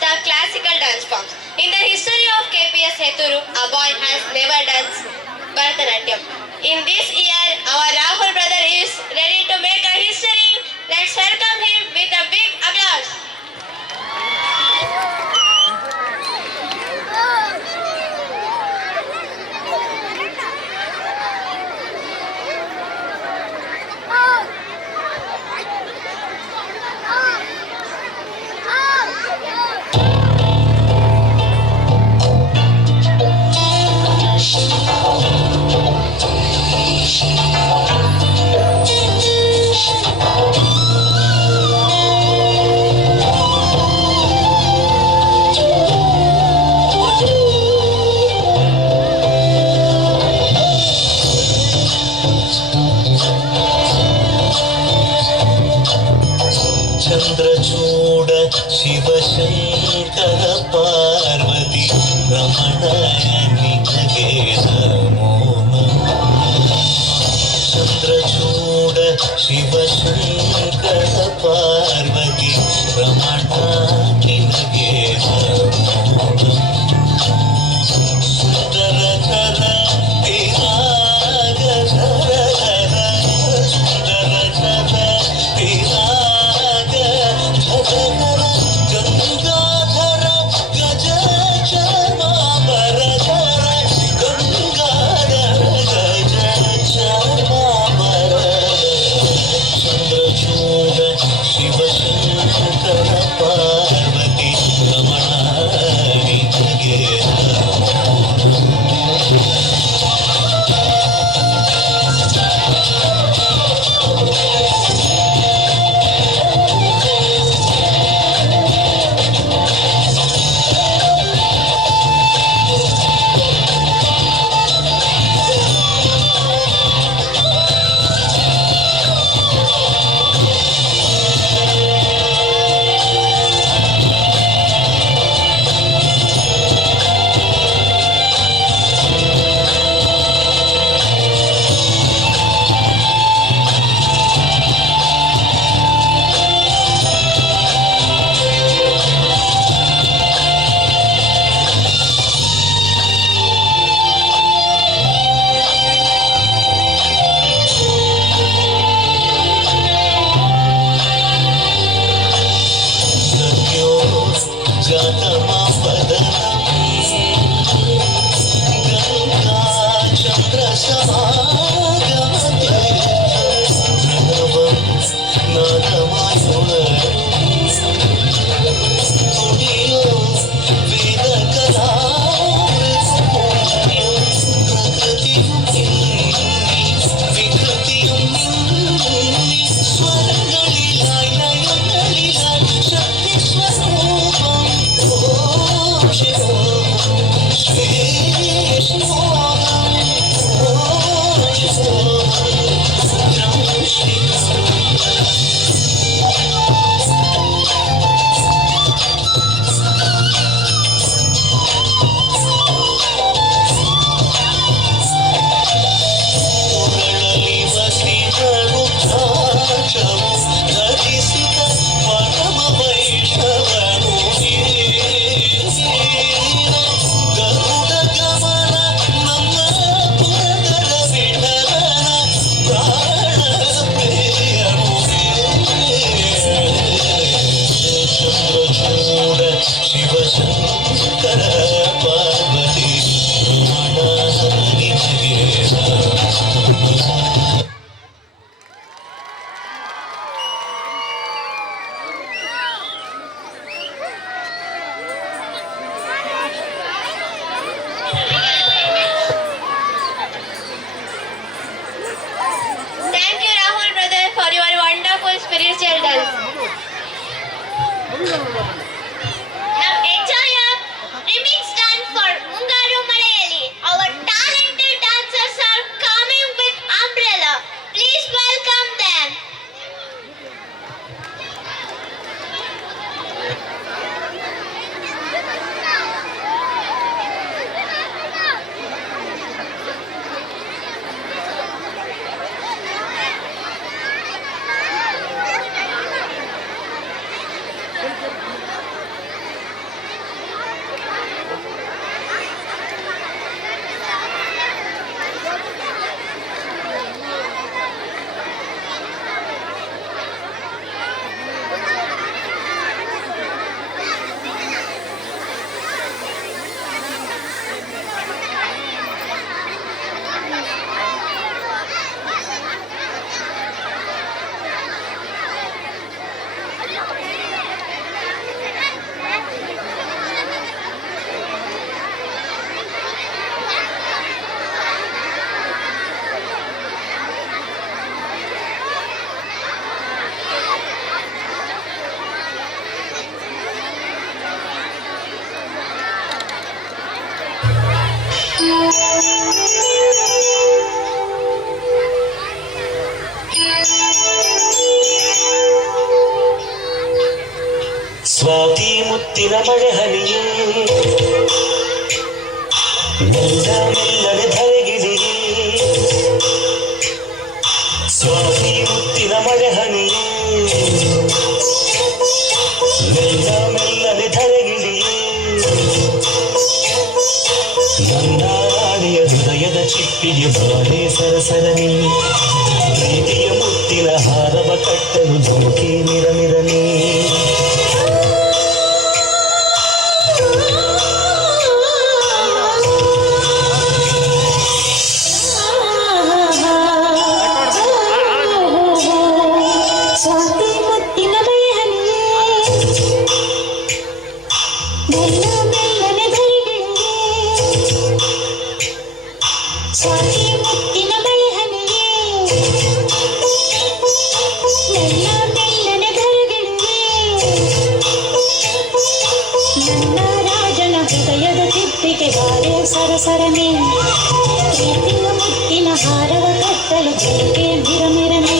the classical dance forms. In the history of KPS Heturu, a boy has never danced Bharatanatyam. In this year, our Rahul brother is ready to make a history. Let's welcome him with a big applause. Chandrachud Shivashankara Parvati Ramana ನಿನಗೆ ನಮೋ ನಮಃ. ಚಂದ್ರಚೂಡ ಶಿವಶಂಕರ ಪಾರ್ವತಿ ರಮಣ ನಿನಗೆ ನಮೋ ನಮಃ. ಸುಂದರ ಧರ ವಿರಾಗ ಧರ ಧರ ಸುಂದರ ಧರ ವಿರಾಗ ಗಂಗಾಧರ ಗಜ ಚರ್ಮಾಂಬರ ಧರ ಗಂಗಾಧರ ಗಜ ಚರ್ಮಾಂಬರ ಚಂದ್ರಚೂಡ ಶಿವಶಂಕರ ಪಾರ್ವತಿ ರಮಣ ನಿನಗೆ Thank you, Rahul brother, for your wonderful spiritual dance. Now enjoy a remix dance for Mungaru Malayali. Our talented dancers are coming with umbrella. Please welcome them. Swati ಮುತ್ತಿನ ಮಳೆ ಹನಿಯೇ ಮೆಲ್ಲ ಮೆಲ್ಲನೆ ಧರೆಗಿಳಿಯೇ ಸ್ವಾತಿ ಮುತ್ತಿನ ಮಳೆ ಹನಿಯೇ ಮೆಲ್ಲ ಮೆಲ್ಲನೆ ಧರೆಗಿಳಿಯೇ ನನ್ನ ರಾಣಿಯ ಹೃದಯದ ಚಿಪ್ಪಿಗೆ ಬಾಳೆ ಸರಸರನಿ ಪ್ರೀತಿಯ ಮುತ್ತಿನ ಹಾರವ ಕಟ್ಟಲು ಧುಮುಕಿ ಮಿರಮಿರನಿ ಸ್ವಾತಿ ಮುತ್ತಿನ ಮಳೆ ಹನಿಯೇ ಮೆಲ್ಲ ಮೆಲ್ಲನೆ ಧರೆಗಿಳಿಯೇ ಸ್ವಾತಿ ಮುತ್ತಿನ ಮಳೆ ಹನಿಯೇ ಮೆಲ್ಲ ಮೆಲ್ಲನೆ ಧರೆಗಿಳಿಯೇ ನನ್ನ ರಾಜನ ಹೃದಯದ ತಿಪ್ಪಿಗೆ ಬಾರೆ ಸರಸರನೆ ಪ್ರೀತಿಯ ಮುತ್ತಿನ ಹಾರವ ಕಟ್ಟಲು ಧುಮುಕಿ ಮಿರಮಿರನೆ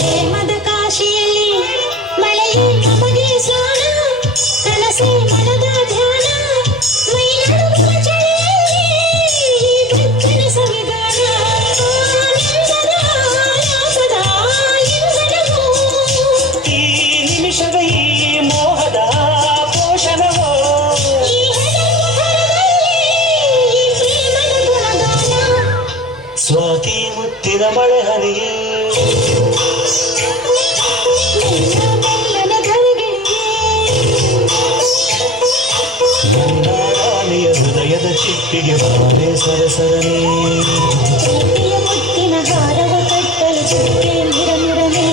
ಪ್ರೇಮದ ಕಾಶಿಯಲ್ಲಿ ಮಳೆಯೇ ನಮಗೆ ಸ್ನಾನ ಕನಸೇ ಮನದ ಧ್ಯಾನ ಮೈ ನಡುಗುವ ಚಳಿಯಲ್ಲಿ ಈ ಬೆಚ್ಚನೆ ಸವಿಗಾನ ಆನಂದದ ಆಯಾಸದ ಇಂಧನವು ಈ ನಿಮಿಷದ ಈ ಮೋಹದ ಪೋಷಣವೋ ಈ ಹೆದರುವ ಥರದಲ್ಲಿ ಈ ಪ್ರೇಮದ ಗುಣಗಾನ ಸ್ವಾತಿ ಮುತ್ತಿನ ಮಳೆ ಹನಿಯೇ ಮೆಲ್ಲ ಮೆಲ್ಲನೆ ಧರೆಗಿಳಿಯೇ ನನ್ನ ರಾಣಿಯ ಹೃದಯದ ಚಿಪ್ಪಿಗೆ ಬಾರೆ ಸರಸರನಿ ಪ್ರೀತಿಯ ಮುತ್ತಿನ ಹಾರವ ಕಟ್ಟಲು ಧುಮುಕಿ ಮಿರಮಿರನೆ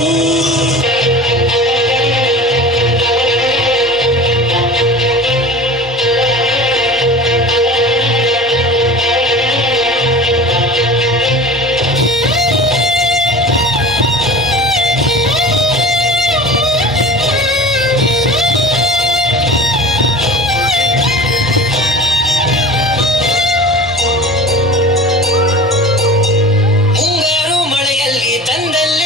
ಮುಂಗಾರು ಮಳೆಯಲ್ಲಿ ತಂದಲ್ಲಿ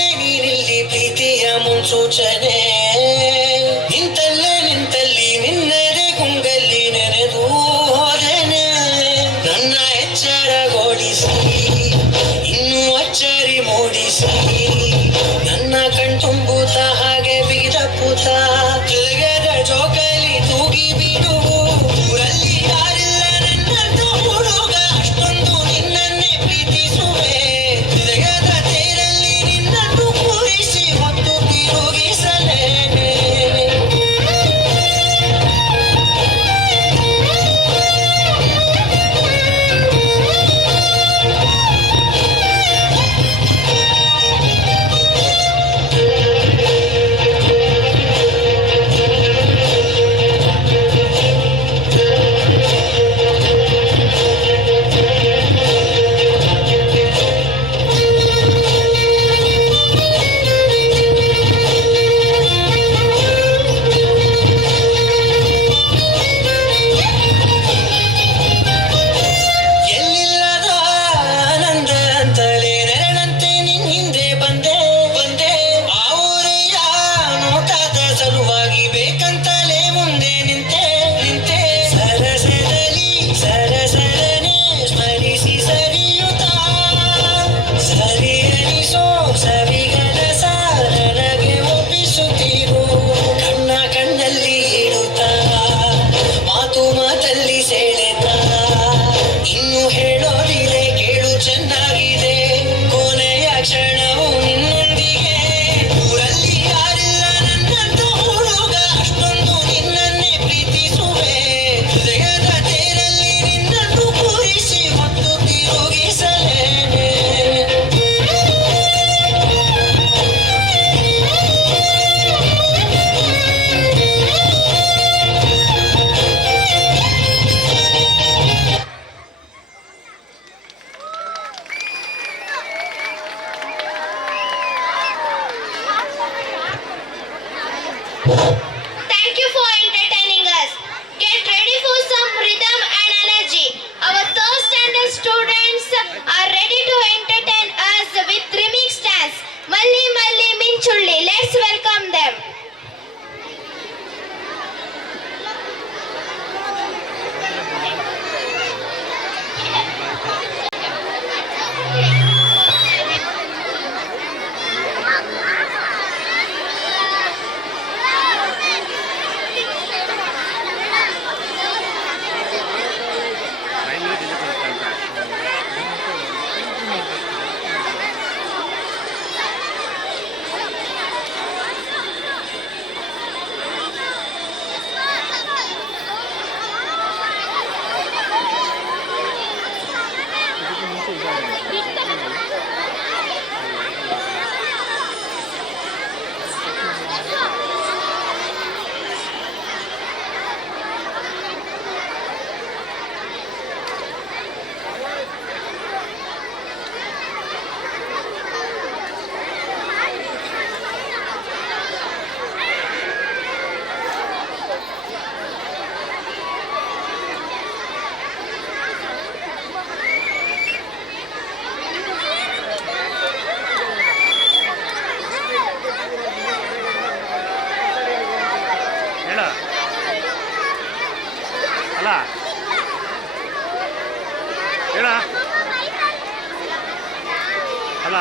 ಹೇಳ ಅಲ್ಲ ಹೇಳ ಅಲ್ಲ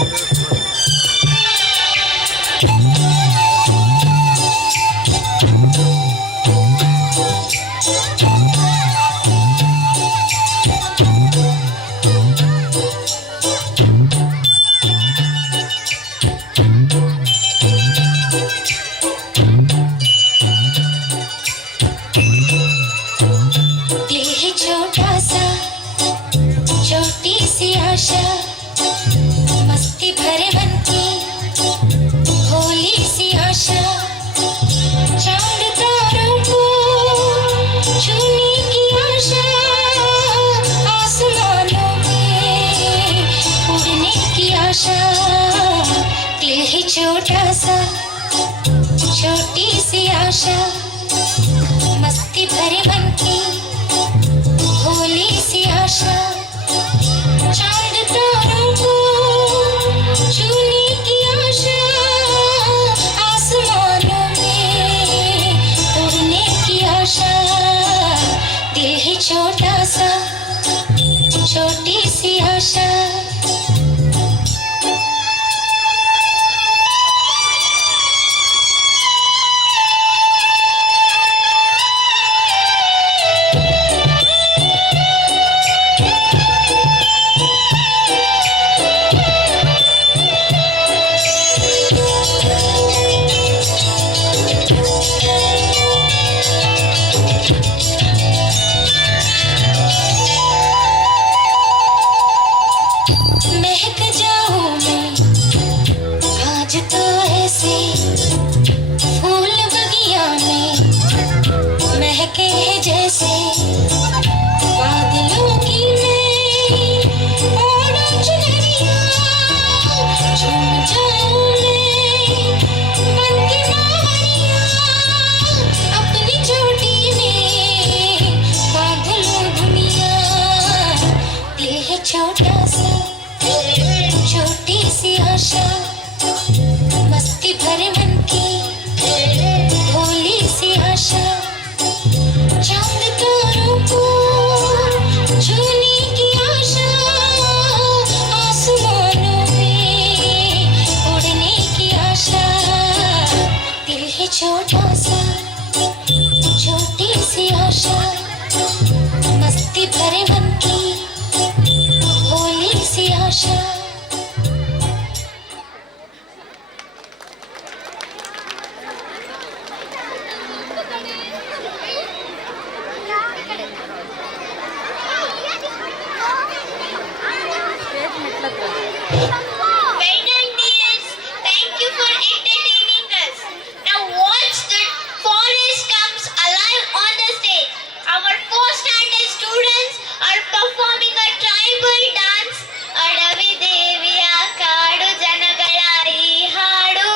दिल है छोटा सा, छोटी सी आशा, मस्ती भरे मन की भोली सी आशा, चांद तारों को छूने की आशा, आसमानों में उड़ने की आशा। दिल है छोटा सा, छोटी सी आशा, मस्ती भरे मन की भोली सी आशा, चांद तारों को छूने की आशा, आसमानों में उड़ने की आशा। दिल है छोटा सा, छोटी सी आशा। महक जाऊं मैं आज तो ऐसे, फूल बगिया में महके हैं जैसे, बादलों की मैं ओढ़ूं चुनरिया, झूम जाऊं मैं बन के बावरिया, अपनी चोटी में बांध लूं दुनिया। दिल है छोटा सा, छोटी सी आशा, मस्ती भरे मन की भोली सी आशा, चांद तारों को छूने की आशा, आसमानों में उड़ने की आशा। दिल है छोटा सा, छोटी सी आशा, मस्ती भरे मन की भोली सी आशा। Veterans, thank you for entertaining us. Now watch the forest comes alive on the stage. Our 4th standard students are performing a tribal dance. ಅಡವಿ ದೇವಿಯ ಕಾಡು ಜನಗಳ ಈ ಹಾಡು.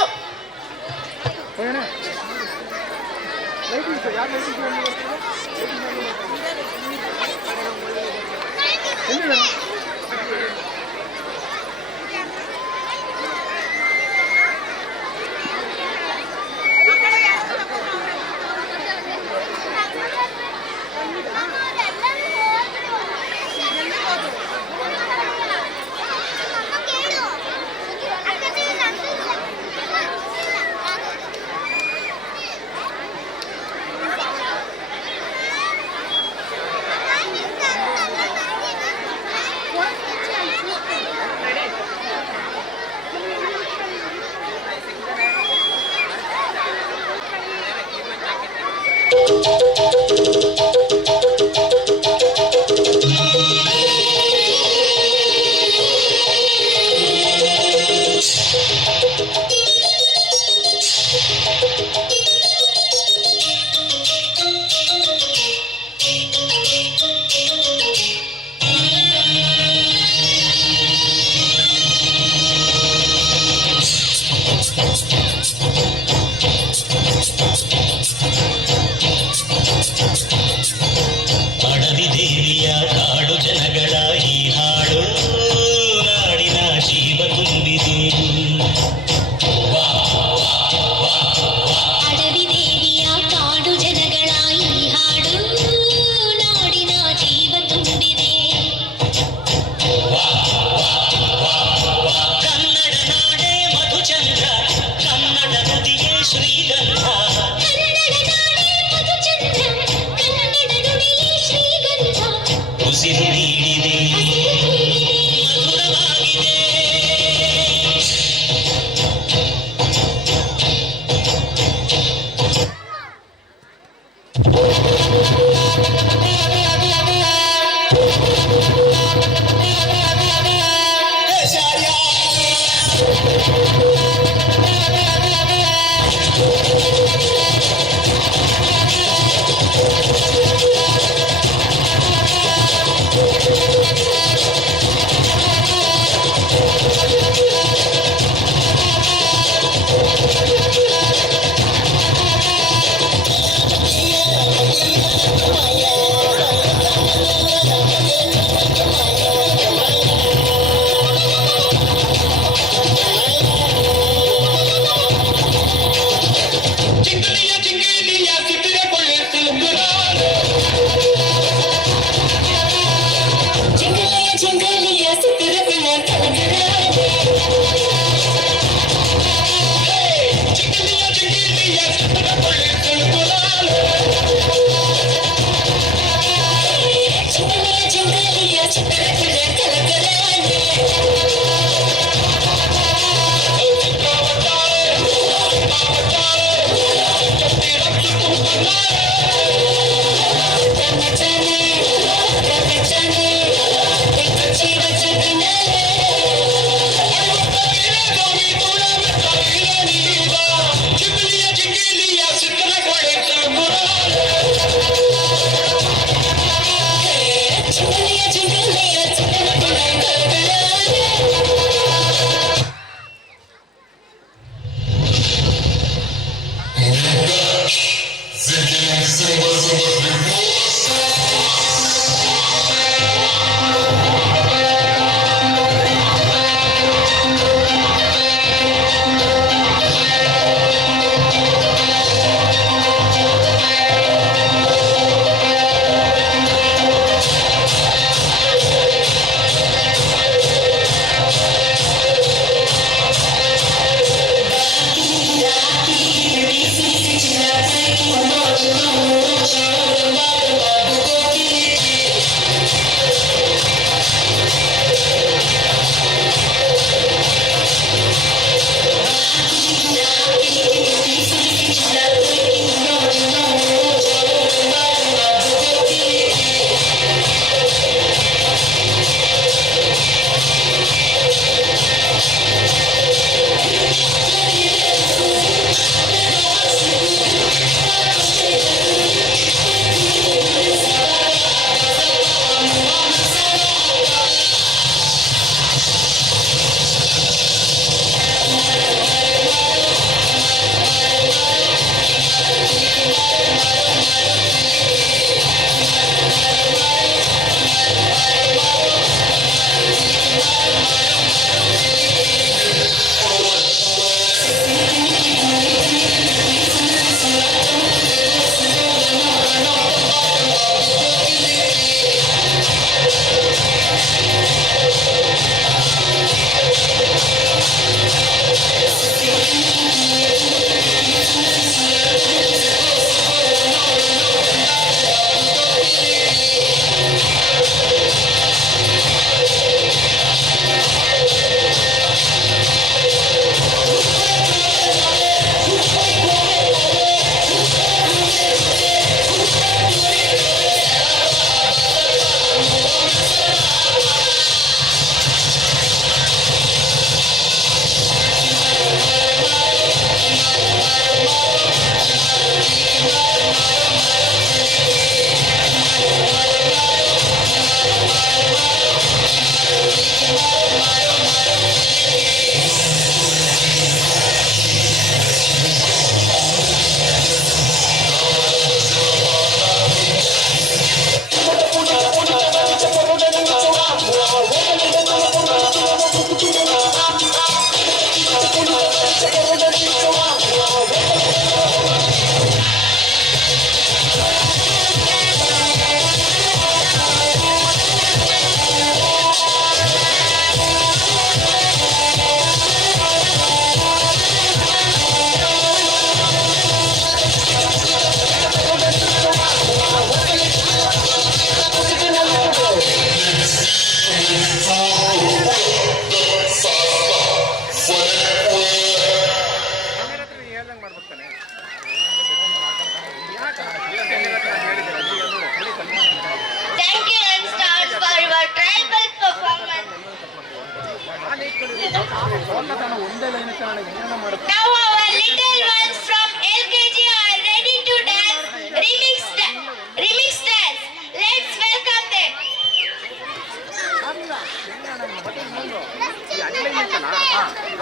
Now our little ones from LKG are ready to dance remix dance. Let's welcome them.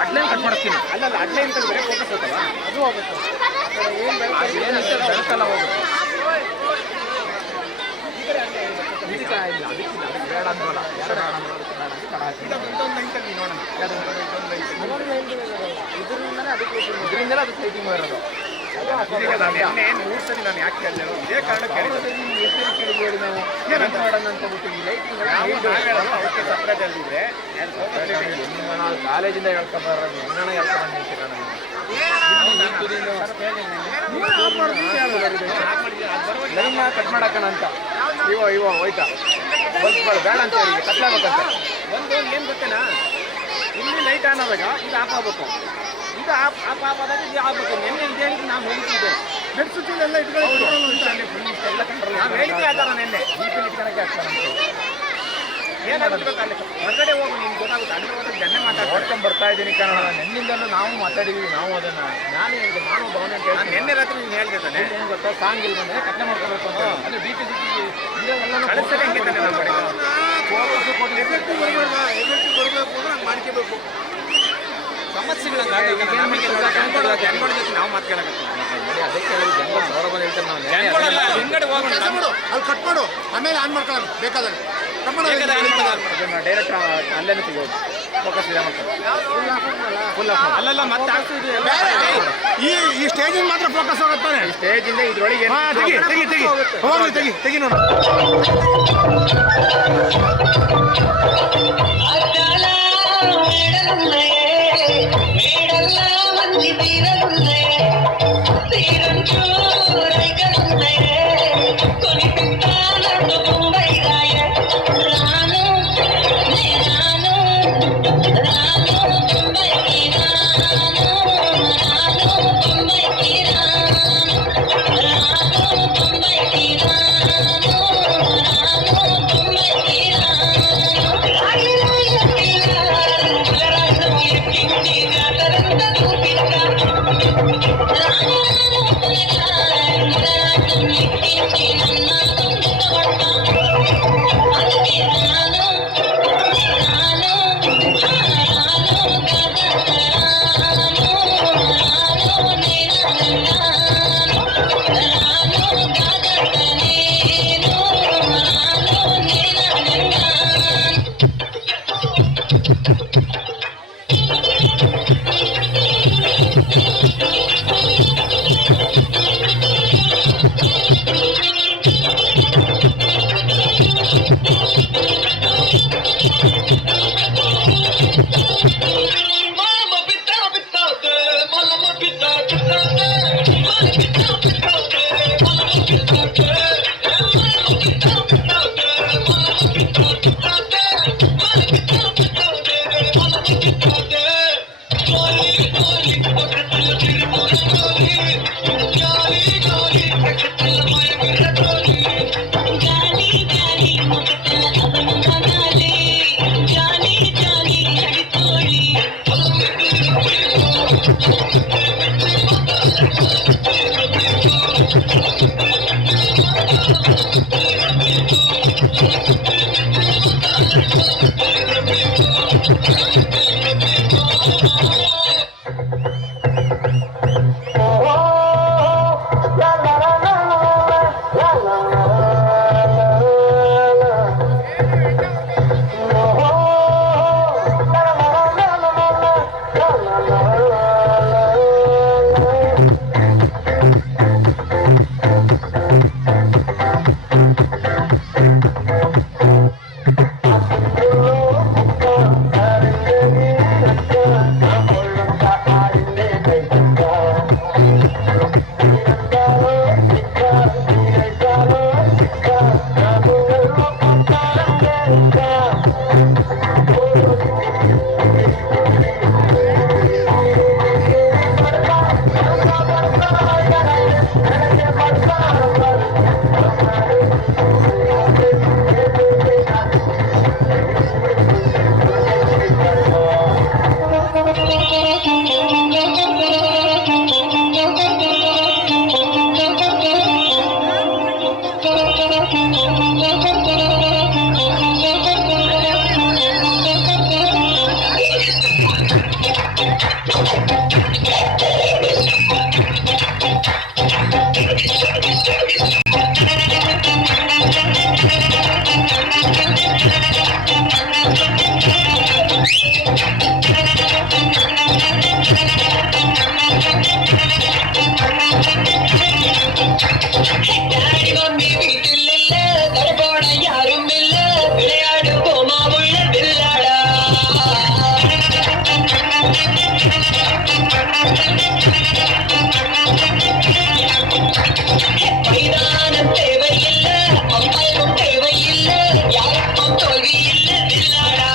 ಅಡ್ಲೈನ್ cut ಮಾಡ್ತೀನಿ ಅಲ್ಲಲ್ಲ ಅಡ್ಲೈನ್ ತೆಗೆದ್ರೆ focus ಹೋಗ್ತಲ್ಲ ಅದು ಹೋಗುತ್ತೆ ಏನು ಬೆಳಕಲ್ಲ ಹೋಗುತ್ತೆ ಇದಕ್ಕೆ ಇಲ್ಲ ಅದಕ್ಕಿಲ್ಲ ಅದಕ್ಕೆ ಬೇಡ ಅಂದ್ರಲ್ಲ ಯಾರು ಬೇಡ ಇದೊಂದು ಲೈನ್ದಲ್ಲಿ ನೋಡೋಣ ಇದರಿಂದಲೇ ಅದಕ್ಕೆ ಸೈಟಿಂಗ್ ಬರೋದು ನಾನು ಎಣ್ಣೆ 3 ಸರಿ ನಾನು ಯಾಕೆ ಕೇಳಿದೆ ಇದೇ ಕಾರಣಕ್ಕೆ ಎಷ್ಟು ಕೇಳಿ ಹೇಳಿ ನಾವು ಏನಂತ ಮಾಡೋಣ ಅಂತ ಬಿಟ್ಟು ಈ ಲೈಟಿಂಗ್ ಅವಕ್ಕೆ ಸಪ್ರೇಟ್ ಅಲ್ಲಿದೆ ನಾವು ಕಾಲೇಜಿಂದ ಹೇಳ್ಕೊಂಬಾರೋದು ಹೆಂಗಣ ಹೇಳ್ಕೊಂಡು ಲೈನ್ ಕಟ್ ಮಾಡಕ್ಕಣ ಅಂತ ಇವ ಹೋಯ್ತಾ ಬಲ್ಸ್ಗಳು ಬೇಡ ಅಂತ ಹೇಳಿ ಕಟ್ಲಾಗಬೇಕಂತ ಒಂದು ಏನು ಗೊತ್ತೇನಾ ಇಲ್ಲಿ ಲೈಟ್ ಆನ್ ಆದಾಗ ಇದು ಆಫ್ ಆಗಬೇಕು ಇದು ಆಫ್ ಆದಾಗ ಇದು ಆಗಬೇಕು ನೆನ್ನೆ ಇದು ಹೇಳಿದ್ದು ನಾವು ಹೇಳ್ತಿದ್ದೆ ಬೆಡ್ ಸ್ವಿಚ್ಚಲ್ಲೆಲ್ಲ ಇಟ್ಕೊಂಡು ಎಲ್ಲ ಕಂಟ್ರೋಲ್ ನಾವು ಹೇಳಿದ್ದೆ ಆ ಥರ ನೆನ್ನೆ ಬಿ ಇಟ್ಕೊಳಕ್ಕೆ ಆಗ್ತಾರಂತೆ ಏನಾಗುತ್ತೆ ಅಲ್ಲಿ ಹೊರಗಡೆ ಹೋಗಿ ನಿಮ್ಗೆ ಗೊತ್ತಾಗುತ್ತೆ ಅಲ್ಲಿ ಹೋದಾಗ ಜನ್ನೆ ಓಡ್ಕೊಂಡು ಬರ್ತಾ ಇದ್ದೀನಿ ಕನ್ನಡ ನೆನ್ನಿಂದಲೂ ನಾವು ಮಾತಾಡಿದ್ದೀವಿ ನಾವು ಅದನ್ನು ನಾನು ಹೇಳಿದೆ ನಾನು ಭವನ ಅಂತ ಹೇಳಿ ನೆನ್ನೆ ರಾತ್ರಿ ನೀನು ಹೇಳ್ತಿದ್ದಾನೆ ಏನು ಗೊತ್ತಾ ಸಾಂಗ್ ಇಲ್ಲಿ ಬಂದರೆ ಕಟ್ನೆ ಮಾಡ್ಕೋಬೇಕು ಅಂತ ಅಲ್ಲಿ ಬಿ ಪಿ ಕಳಿಸ್ತಾರೆ ಹೆಂಗೆ ತಾನೆ ನಾವು ಕಡೆ ಎಫೆಕ್ಟಿವ್ ಬರಬೇಕು ಅಂದ್ರೆ ಹಂಗೆ ಮಾಡ್ಕೋಬೇಕು ಸಮಸ್ಯೆಗಳನ್ನ ಜನಗಳ ಜೊತೆ ನಾವು ಮಾತಾಡಕತ್ತೀವಿ ಅದಕ್ಕೆ ಜನಗಳು ಸೌರಭ ಹೇಳ್ತಾರೆ ನಾವು ಹಿಂಗಡೆ ಹೋಗೋಣ ಅಲ್ಲಿ ಕಟ್ ಮಾಡು ಆಮೇಲೆ ಆನ್ ಮಾಡ್ಕೊಳ್ಳೋದು ಬೇಕಾದಾಗ ಡೈರೆಕ್ಟ್ ಅಲ್ಲೇ ತೆಗೆಯೋದು ಫೋಕಸ್ ಇದೆ ಮಾಡ್ತಾರೆ ಫುಲ್ ಅಲ್ಲೆಲ್ಲ ಮತ್ತೆ ಈ ಸ್ಟೇಜಿಂದ ಮಾತ್ರ ಫೋಕಸ್ ಆಗುತ್ತಾನೆ ಸ್ಟೇಜಿಂದ ಇದ್ರೊಳಗೆ ತೆಗಿ ನೋಡು மைதானம் தேவையில்ல அம்பையும் தேவையில்ல யாருக்கும் தோல்வி இல்ல தில்லாடா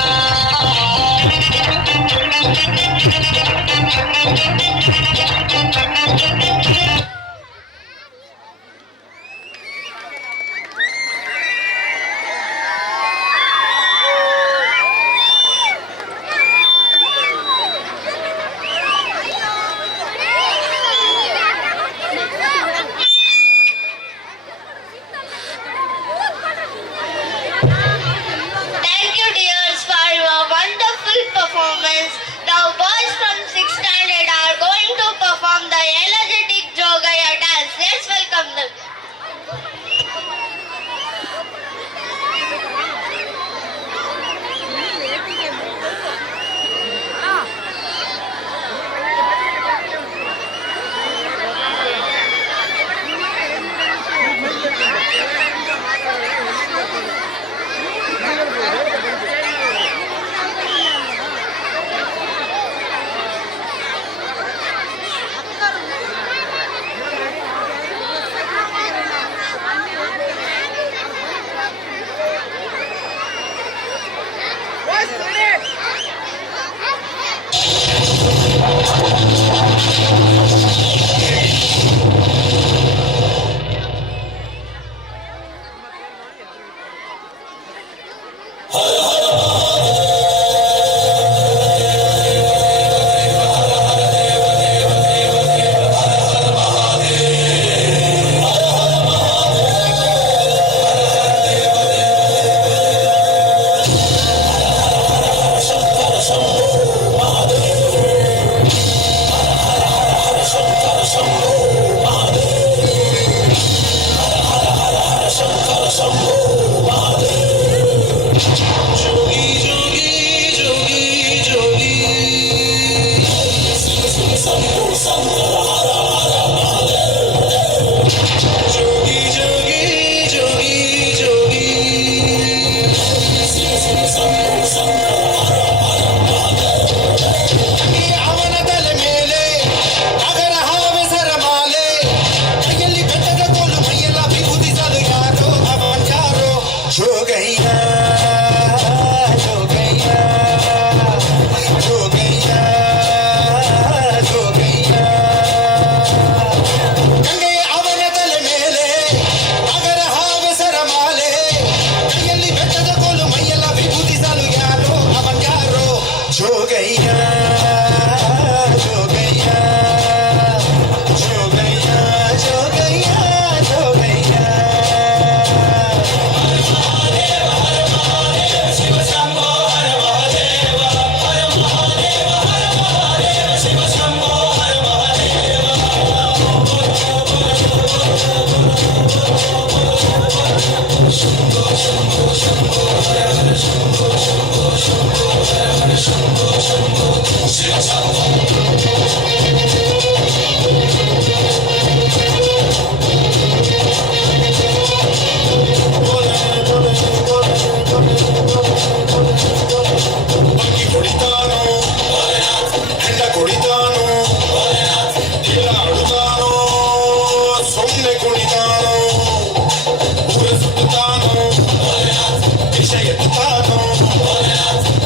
Thank you, dears, for your wonderful performance. Now, boys from 6th standard are going to perform the energetic Jogaya dance. Let's welcome them.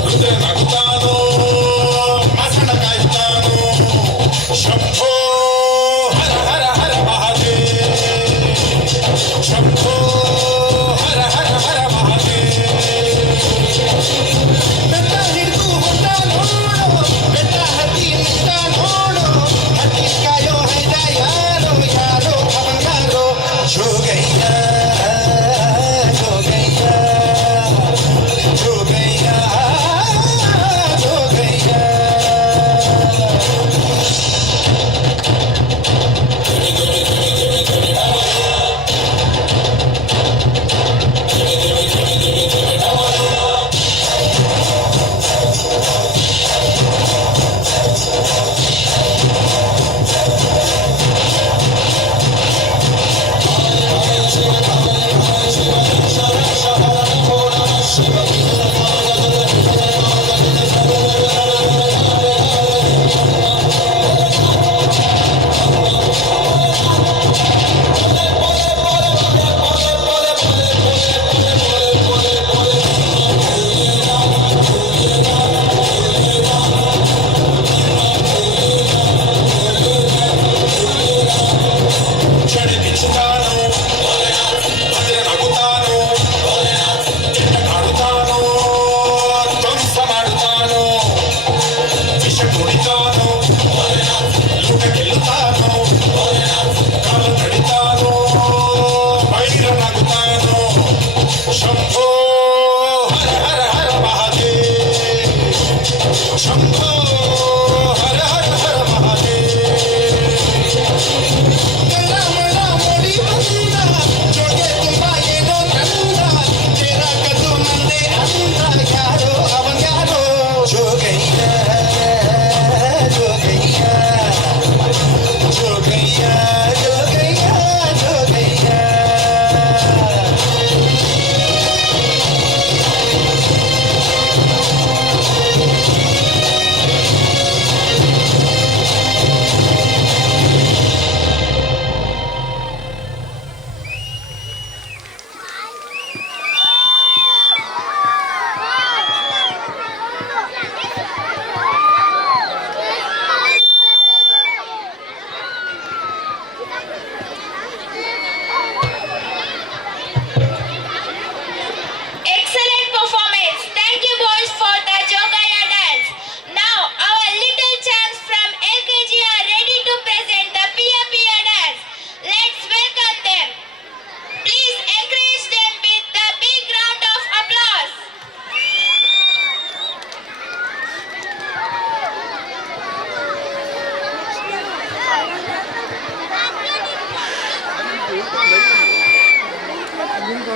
Rudra ನಗುತ್ತಾನೋ ಮಸಣ ಕಾಯುತ್ತಾನೋ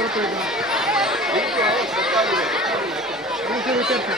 ಬರುತ್ತೆ ಇದು ವಿಚಾರಿಸಿ